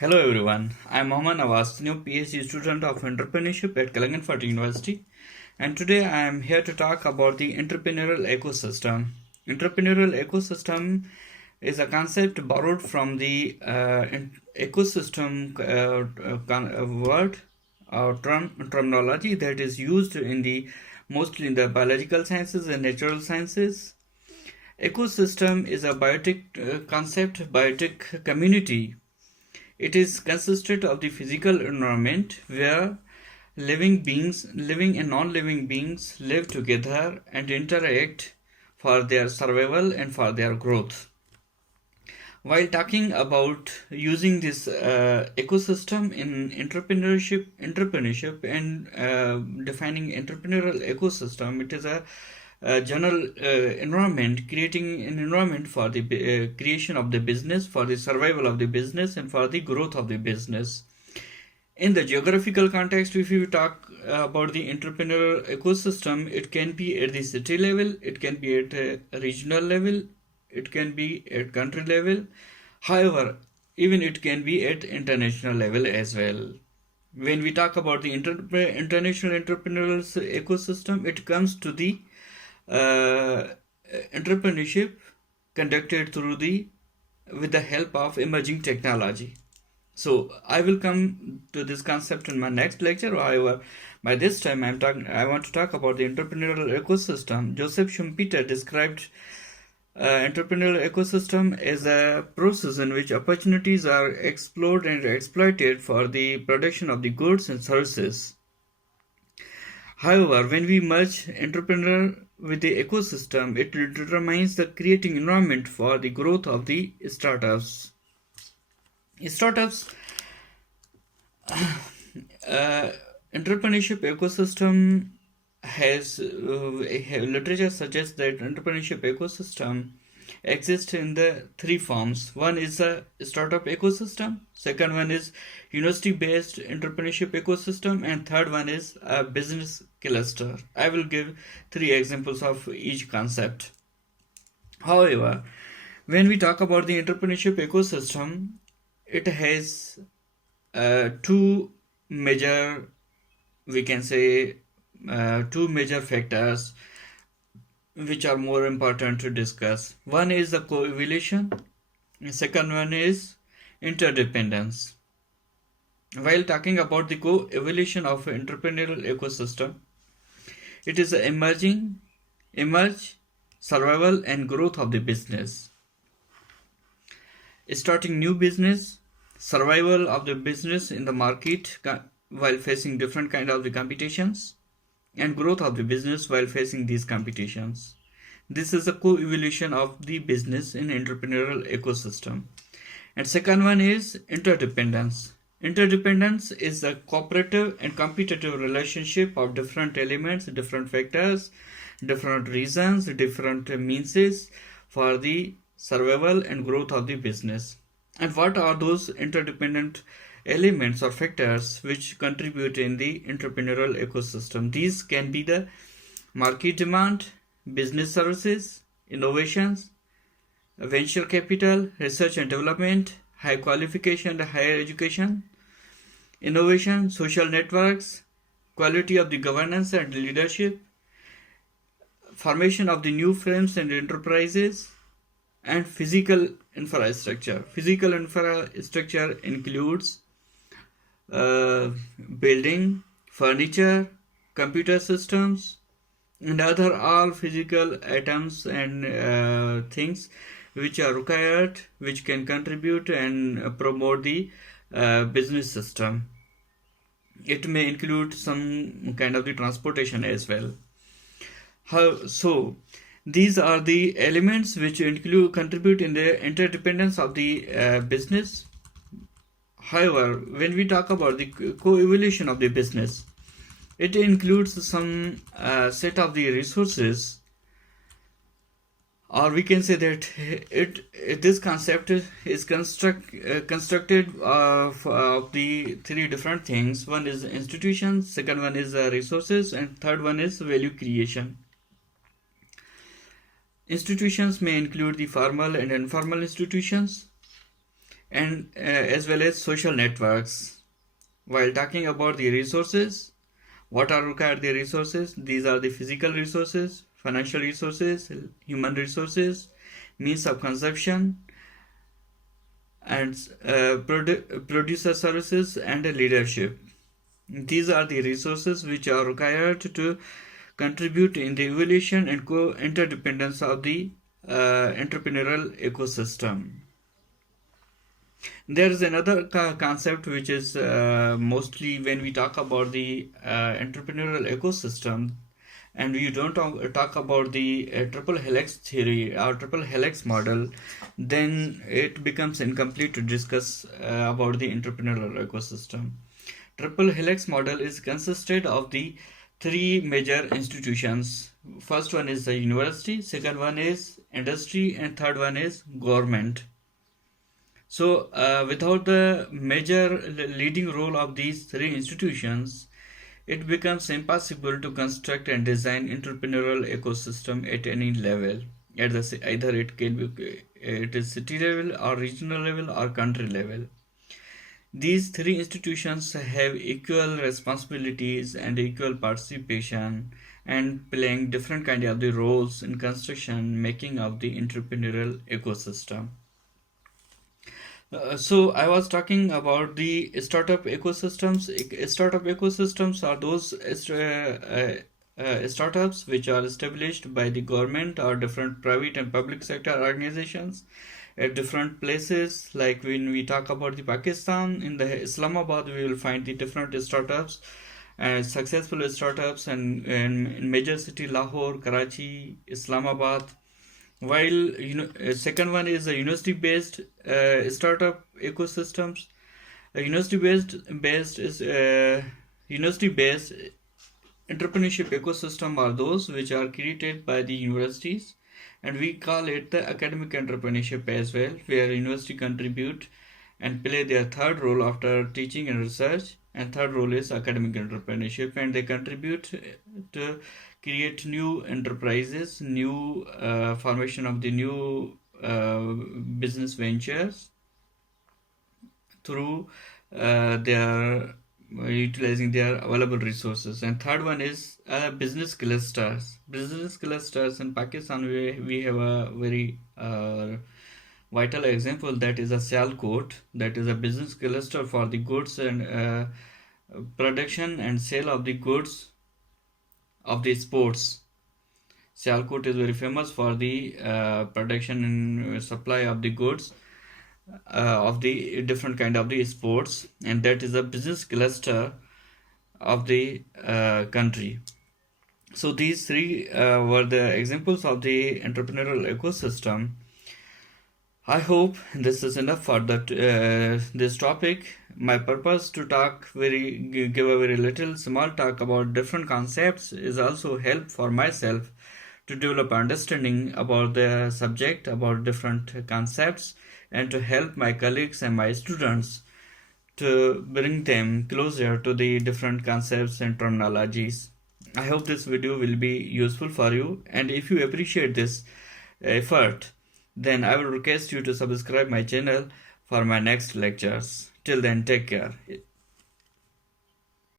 Hello everyone, I am Mohammed Nawaz, new PhD student of Entrepreneurship at Kalanganfort University, and today I am here to talk about the entrepreneurial ecosystem. Entrepreneurial ecosystem is a concept borrowed from the ecosystem word or terminology that is used in the mostly in the biological sciences and natural sciences. Ecosystem is a biotic concept, biotic community. It is consisted of the physical environment where living and non-living beings live together and interact for their survival and for their growth. While talking about using this ecosystem in entrepreneurship and defining entrepreneurial ecosystem, it is a general environment, creating an environment for the creation of the business, for the survival of the business, and for the growth of the business. In the geographical context, if you talk about the entrepreneurial ecosystem, it can be at the city level, it can be at a regional level, it can be at country level. However, even it can be at international level as well. When we talk about the international entrepreneurial ecosystem, it comes to the uh, entrepreneurship conducted through the with the help of emerging technology. So I will come to this concept in my next lecture. However, by this time I want to talk about the entrepreneurial ecosystem. Joseph Schumpeter described entrepreneurial ecosystem as a process in which opportunities are explored and exploited for the production of the goods and services. However, when we merge entrepreneur with the ecosystem, it determines the creating environment for the growth of the startups. Startups entrepreneurship ecosystem has literature suggests that entrepreneurship ecosystem exists in the three forms. One is a startup ecosystem, second one is university based entrepreneurship ecosystem, and third one is a business cluster. I will give three examples of each concept. However, when we talk about the entrepreneurship ecosystem, it has two major, we can say, two major factors which are more important to discuss. One is the co-evolution, and second one is interdependence. While talking about the co-evolution of entrepreneurial ecosystem, it is the emerge, survival and growth of the business. Starting new business, survival of the business in the market while facing different kind of the competitions, and growth of the business while facing these competitions. This is a co-evolution of the business in entrepreneurial ecosystem. And second one is interdependence. Interdependence is a cooperative and competitive relationship of different elements, different factors, different reasons, different means for the survival and growth of the business. And what are those interdependent elements or factors which contribute in the entrepreneurial ecosystem? These can be the market demand, business services, innovations, venture capital, research and development, high qualification and higher education, innovation, social networks, quality of the governance and leadership, formation of the new firms and enterprises, and physical infrastructure. Physical infrastructure includes building, furniture, computer systems, and other all physical items and things which are required, which can contribute and promote the business system. It may include some kind of the transportation as well. So these are the elements which contribute in the interdependence of the business. However, when we talk about the co-evolution of the business, it includes some set of the resources, or we can say that this concept is constructed of the three different things. One is institutions, second one is resources, and third one is value creation. Institutions may include the formal and informal institutions, and as well as social networks. While talking about the resources, what are required the resources? These are the physical resources, financial resources, human resources, means of consumption, and producer services and leadership. These are the resources which are required to contribute in the evolution and interdependence of the entrepreneurial ecosystem. There is another concept which is mostly when we talk about the entrepreneurial ecosystem, and we don't talk about the triple helix theory or triple helix model, then it becomes incomplete to discuss about the entrepreneurial ecosystem. Triple helix model is consisted of the three major institutions. First one is the university, second one is industry, and third one is government. So, without the major leading role of these three institutions, it becomes impossible to construct and design entrepreneurial ecosystem at any level. Either it can be it is city level or regional level or country level. These three institutions have equal responsibilities and equal participation and playing different kind of the roles in construction making of the entrepreneurial ecosystem. So I was talking about the startup ecosystems. Startup ecosystems are those startups which are established by the government or different private and public sector organizations at different places. Like when we talk about the Pakistan, in the Islamabad, we will find the different startups and successful startups, and in major city Lahore, Karachi, Islamabad. While second one is a university-based startup ecosystems. University-based is university-based entrepreneurship ecosystem are those which are created by the universities, and we call it the academic entrepreneurship as well, where university contribute and play their third role after teaching and research, and third role is academic entrepreneurship, and they contribute to create new enterprises, new formation of the new business ventures through their utilizing their available resources. And third one is business clusters. Business clusters in Pakistan, we have a very vital example, that is a Sialkot, that is a business cluster for the goods and production and sale of the goods of the sports. Sialkot is very famous for the production and supply of the goods of the different kind of the sports, and that is a business cluster of the country. So these three were the examples of the entrepreneurial ecosystem. I hope this is enough for that this topic. My purpose to talk give a very little small talk about different concepts is also help for myself to develop understanding about the subject, about different concepts, and to help my colleagues and my students to bring them closer to the different concepts and terminologies. I hope this video will be useful for you, and if you appreciate this effort, then I will request you to subscribe my channel for my next lectures. Till then, take care.